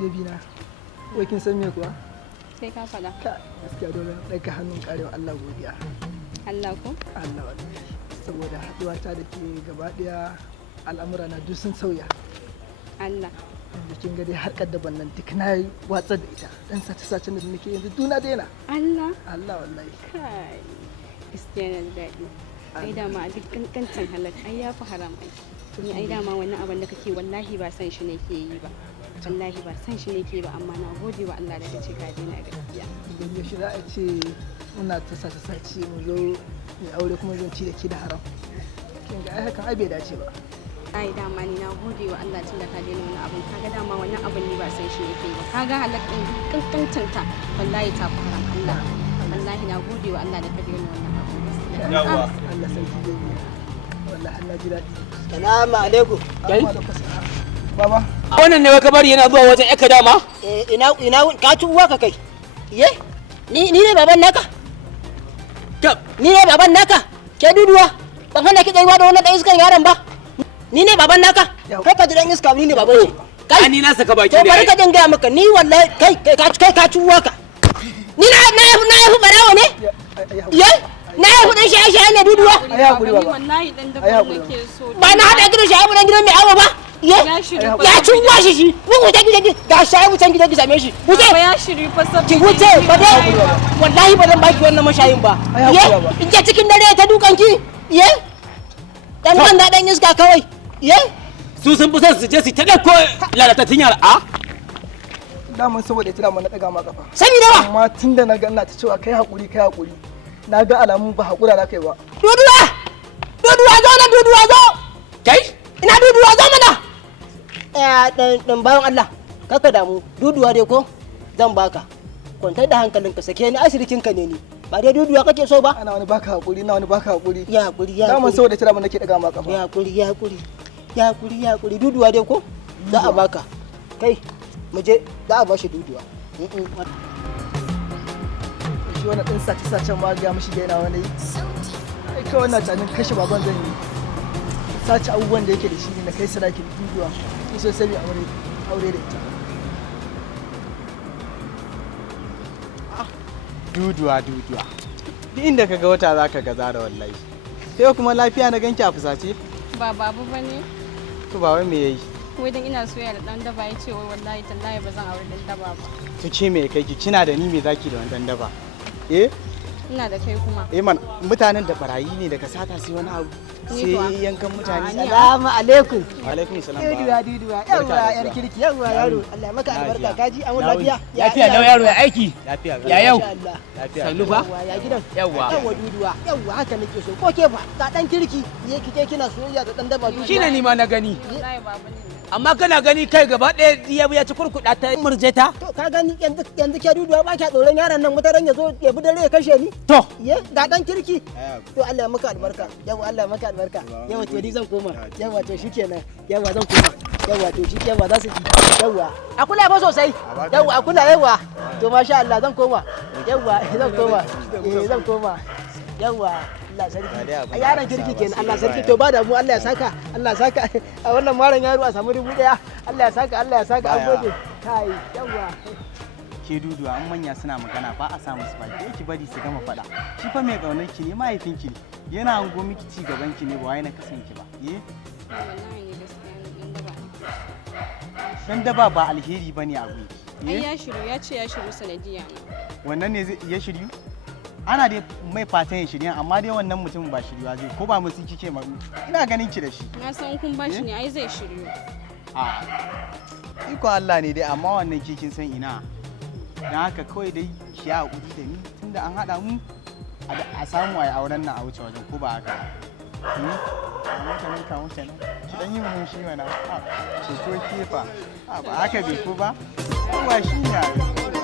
Baby na. Wai kin san me kuwa? Sai ka faɗa. Gaskiya dole na ɗaga hannun karewa Allah godiya. Allah ko? Allah wallahi. Saboda haɗuwa ta da ke gaba ɗaya al'amura na duk sun sauya. Allah. Da kin ga dai harkar da bannan duk na yi watsar da ita. Dan sace-sacen da nake yanzu duna daina. Allah. Allah wallahi. Kai. Gaskiya na daɗi. Ai dama a duk kankancin halak ai ya fi haram ai. Ni ai dama wannan abin da kake wallahi ba san shi nake yi ba. Wallahi ba san shi nake ba amma na gode wa Allah da kace ka daina gaskiya. Idan ya shi za a ce muna ta sace mu zo mu aure kuma zan ci da ki da haram. Kin ga ai hakan ai bai dace ba. Ai dama ni na gode wa Allah tun da ka daina wannan abin kaga dama wannan abin ni ba san shi nake yi ba. Kaga halak din kankancin ta wallahi ta fi haram Allah. Wallahi na gode wa Allah da ka daina wannan abin gaskiya. Yawa. Allah sarki zai yi. Wallahi Allah ji daɗi. Salamu alaikum. Kai? Baba. Wannan ne ka bari yana zuwa wajen ƴaka dama? Ina ka ci uwa ka kai. Ye? Ni ne baban naka? Ni ne baban naka? Ke duduwa? Ban hana ki tsayuwa da wannan ɗan iskan yaron ba? Ni ne baban naka? Kai ka ji ɗan iska ni ne baban shi. Kai ni na saka baki to bari ka dinga maka ni wallahi kai ka ci uwa ka. Ni na yafi barawo ne? Ye? Na yafi ɗan shaye-shaye ne duduwa? Ai hakuri baba. Wallahi dan da nake so. Ba na haɗa gidan shaye ɗan gidan mai awa ba? Ye? Ya ci uwa shi mun wuce gidan ga shaye wucen gidan ki same shi. Wuce. Ba ya shiri fa sabbin. Ki wuce ba dai wallahi ba zan baki wannan mashayin ba. Ye? In je cikin dare ta dukan ki? Ye? Dan banda dan iska kawai. Ye? su sun fi son su je su ta ɗauko lalatattun yara a? Daman saboda ita daman na ɗaga ma kafa. Sani da ba. Amma tun da na ga ina ta cewa kai hakuri. Na ga alamun ba hakura za ka yi ba. Duduwa zo na duduwa zo. Kai? Ina duduwa zo mana. Dan bayan Allah. Kaka damu. Duduwa dai ko? Zan baka. Kwantar da hankalinka sake ni asirikin ka ne ni. Ba dai duduwa kake so ba? Ana wani baka hakuri, na wani baka hakuri. Ya hakuri. Daman saboda ita daman nake ɗaga ma kafa. Ya hakuri. Duduwa dai ko? Za a baka. Kai, mu je za a bashi duduwa. Shi wannan ɗin sace-sacen ma ga mishi yana wani yi. Ai kawai wannan tunanin kashe baban zan yi. Sace abubuwan da yake da shi ne na kai sadakin duduwa. Ni so sai mai aure da ita. Duduwa. Duk inda ka ga wata za ka ga zara wallahi. Sai kuma lafiya na ganki a fusace? Ba babu bane. To ba wai me yayi? Wai dan ina soyayya da dan daba yace wai wallahi tallahi ba zan aure dan daba ba. To ce me kai ki kina da ni me zaki da wannan daba? Eh? Ina da kai kuma. Man mutanen da barayi ne daga sata sai wani abu. Sai yankan mutane. Salamu alaikum. Wa alaikum salam. Duduwa. Yawwa yar kirki. Yawwa yaro. Allah ya maka albarka kaji an lafiya. Lafiya lau yaro ya aiki. Lafiya. Ya yau. Lafiya. Sannu ba? Ya gidan. Yawwa. Duduwa. Yawwa haka nake so. Ko ke fa ga dan kirki ye kike kina soyayya da dan daba duduwa. Shine ni ma na gani. Wallahi baba ne. Amma kana gani kai gaba ɗaya ya ci kurkuɗa ta murje ta? To ka gani yanzu ke duduwa ba kya tsoron yaron nan mutaran ya zo ya bi dare ya kashe ni? To. Ye ga dan kirki. To Allah ya maka albarka. Yawwa Allah ya maka albarka. Yawwa to ni zan koma. Yawwa to shikenan. Yawwa zan koma. Yawwa to shi yawwa za su ji. Yawwa. A kula fa sosai. Yawwa a kula yawwa. To masha Allah zan koma. Yawwa zan koma. Yawwa. Allah sarki. A yaron kirki kenan Allah sarki to ba da mu Allah ya saka. A wannan maran yaro a samu 1000. Allah ya saka an gode. Kai yawwa. Ke duduwa an manya suna magana ba a sa musu baki ki bari su gama faɗa. Shi fa mai ƙaunar ki ne mahaifinki ne. Yana hango miki ci gaban ki ne ba wai na kasance ba. Wallahi ne gaskiya dan daba. Dan daba ba alheri bane a gunki. Ai ya shiru ya ce ya shiru sanadiya. Wannan ne ya shiryu? Ana dai mai fatan ya shirya amma dai wannan mutum ba shiryuwa zai ko ba mutum kike ma ina ganin ki da shi. Na san kun bashi ne ai zai shiryu. A iko Allah ne dai amma wannan kin san ina. Dan haka kawai dai ki ya hakuri da ni tunda an haɗa mu a samu a yi auren nan a wuce wajen ko ba haka. Ka nan. Ki dan yi mun shi mana. Ce ko kefa. Ba haka bai ko ba? Ba shi ne.